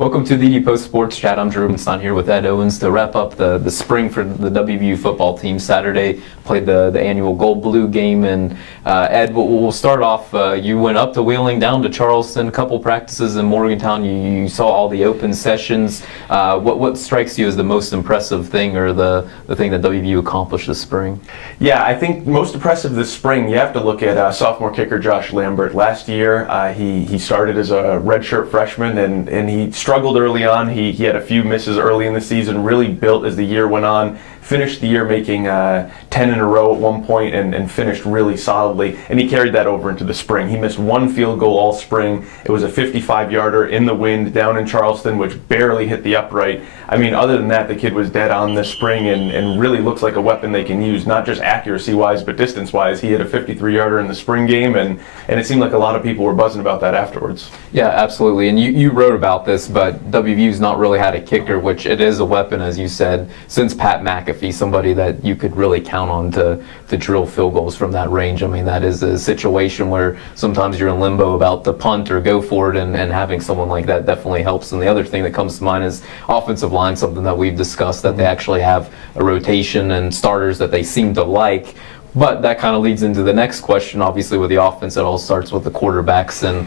Welcome to the Depot Sports Chat. I'm Rubenstein here with Ed Owens to wrap up the spring for the WVU football team. Saturday played the annual Gold-Blue game, and Ed, we'll start off. You went up to Wheeling, down to Charleston, a couple practices in Morgantown. You saw all the open sessions. What strikes you as the most impressive thing, or the thing that WVU accomplished this spring? Yeah, I think most impressive this spring, you have to look at sophomore kicker Josh Lambert. Last year, he started as a redshirt freshman, and he struggled early on. He had a few misses early in the season, really built as the year went on, finished the year making 10 in a row at one point and finished really solidly, and he carried that over into the spring. He missed one field goal all spring. It was a 55-yarder in the wind down in Charleston, which barely hit the upright. I mean, other than that, the kid was dead on this spring and really looks like a weapon they can use, not just accuracy-wise, but distance-wise. He hit a 53-yarder in the spring game, and it seemed like a lot of people were buzzing about that afterwards. Yeah, absolutely. And you wrote about this, but WVU's not really had a kicker, which it is a weapon, as you said, since Pat McAfee, somebody that you could really count on to drill field goals from that range. I mean, that is a situation where sometimes you're in limbo about the punt or go for it, and having someone like that definitely helps. And the other thing that comes to mind is offensive line, something that we've discussed, that they actually have a rotation and starters that they seem to like. But that kind of leads into the next question. Obviously, with the offense, it all starts with the quarterbacks, and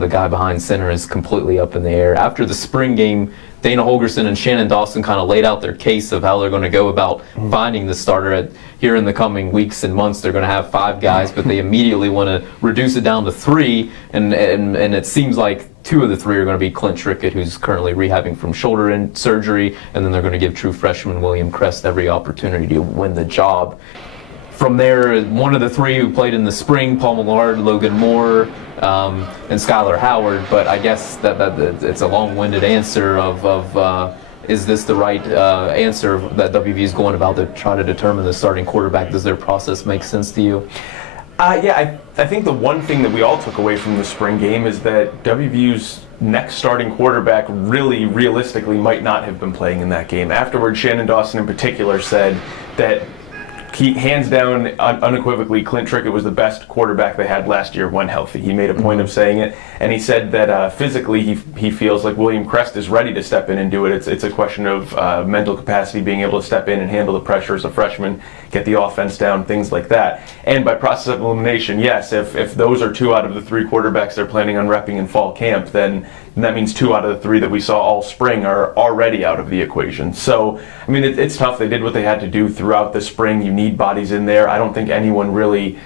the guy behind center is completely up in the air. After the spring game, Dana Holgorsen and Shannon Dawson kind of laid out their case of how they're going to go about finding the starter. Here in the coming weeks and months, they're going to have 5 guys, but they immediately want to reduce it down to 3, and it seems like 2 of the 3 are going to be Clint Trickett, who's currently rehabbing from shoulder surgery, and then they're going to give true freshman William Crest every opportunity to win the job. From there, one of the 3 who played in the spring, Paul Millard, Logan Moore, and Skylar Howard, but I guess that it's a long-winded answer of is this the right answer that WVU is going about to try to determine the starting quarterback? Does their process make sense to you? Yeah, I think the one thing that we all took away from the spring game is that WVU's next starting quarterback really, realistically, might not have been playing in that game. Afterwards, Shannon Dawson in particular said that he, hands down, unequivocally, Clint Trickett was the best quarterback they had last year when healthy. He made a point of saying it, and he said that physically he feels like William Crest is ready to step in and do it. It's a question of mental capacity, being able to step in and handle the pressure as a freshman, get the offense down, things like that. And by process of elimination, yes, if those are 2 out of the 3 quarterbacks they're planning on repping in fall camp, then that means 2 out of the 3 that we saw all spring are already out of the equation. So, I mean, it's tough. They did what they had to do throughout the spring. You need bodies in there. I don't think anyone really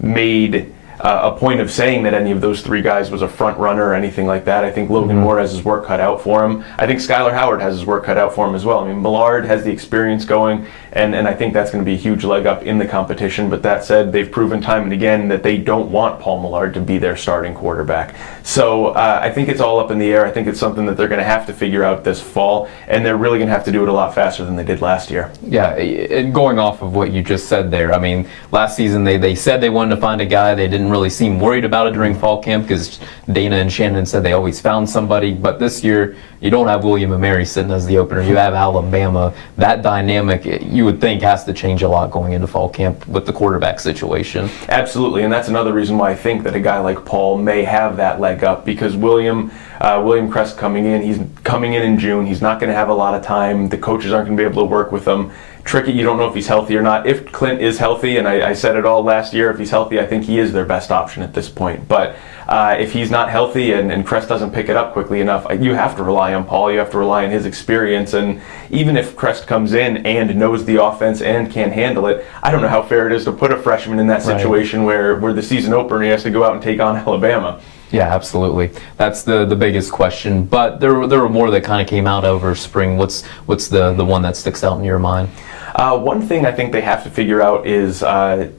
made a point of saying that any of those 3 guys was a front runner or anything like that. I think Logan Moore has his work cut out for him. I think Skylar Howard has his work cut out for him as well. I mean, Millard has the experience going, and I think that's going to be a huge leg up in the competition. But that said, they've proven time and again that they don't want Paul Millard to be their starting quarterback. So I think it's all up in the air. I think it's something that they're going to have to figure out this fall, and they're really going to have to do it a lot faster than they did last year. Yeah, and going off of what you just said there, I mean, last season they said they wanted to find a guy. They didn't really seem worried about it during fall camp because Dana and Shannon said they always found somebody. But this year, you don't have William and Mary sitting as the opener. You have Alabama. That dynamic, you would think, has to change a lot going into fall camp with the quarterback situation. Absolutely, and that's another reason why I think that a guy like Paul may have that leg up, because William Crest he's coming in June. He's not going to have a lot of time. The coaches aren't going to be able to work with him. Tricky, you don't know if he's healthy or not. If Clint is healthy, and I said it all last year, if he's healthy, I think he is their best option at this point. But if he's not healthy and Crest doesn't pick it up quickly enough, you have to rely on Paul. You have to rely on his experience. And even if Crest comes in and knows the offense and can handle it, I don't know how fair it is to put a freshman in that situation where the season opener he has to go out and take on Alabama. Yeah, absolutely. That's the biggest question. But there were more that kind of came out over spring. What's the one that sticks out in your mind? One thing I think they have to figure out is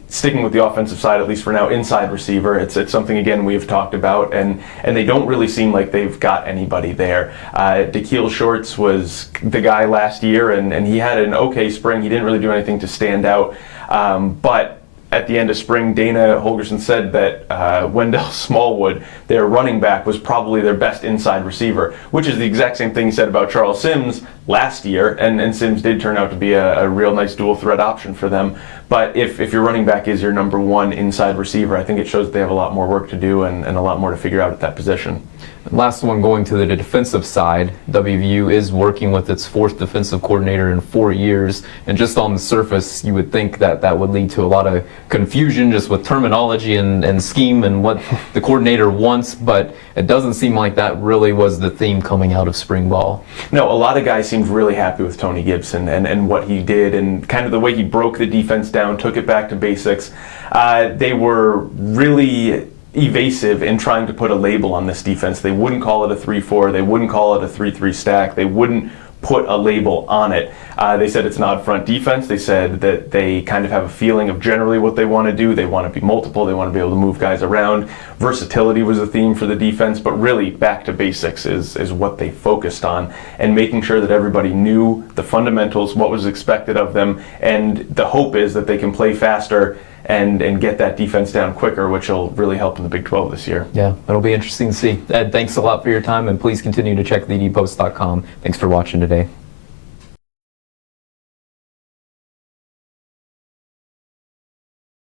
sticking with the offensive side, at least for now, inside receiver. It's something, again, we've talked about, and they don't really seem like they've got anybody there. Dakeil Shorts was the guy last year, and he had an okay spring. He didn't really do anything to stand out, but at the end of spring, Dana Holgorsen said that Wendell Smallwood, their running back, was probably their best inside receiver, which is the exact same thing he said about Charles Sims last year, and Sims did turn out to be a real nice dual threat option for them. But if your running back is your number one inside receiver, I think it shows that they have a lot more work to do and a lot more to figure out at that position. Last one, going to the defensive side, WVU is working with its fourth defensive coordinator in 4 years, and just on the surface, you would think that that would lead to a lot of confusion just with terminology and scheme and what the coordinator wants, but it doesn't seem like that really was the theme coming out of spring ball. No, a lot of guys seemed really happy with Tony Gibson and what he did, and kind of the way he broke the defense down, took it back to basics. They were really evasive in trying to put a label on this defense. They wouldn't call it a 3-4, they wouldn't call it a 3-3 stack, they wouldn't put a label on it. They said it's an odd front defense. They said that they kind of have a feeling of generally what they want to do. They want to be multiple, they want to be able to move guys around. Versatility was a theme for the defense, but really back to basics is what they focused on, and making sure that everybody knew the fundamentals, what was expected of them, and the hope is that they can play faster and get that defense down quicker, which will really help in the Big 12 this year. Yeah, it'll be interesting to see. Ed, thanks a lot for your time, and please continue to check thedpost.com. Thanks for watching today.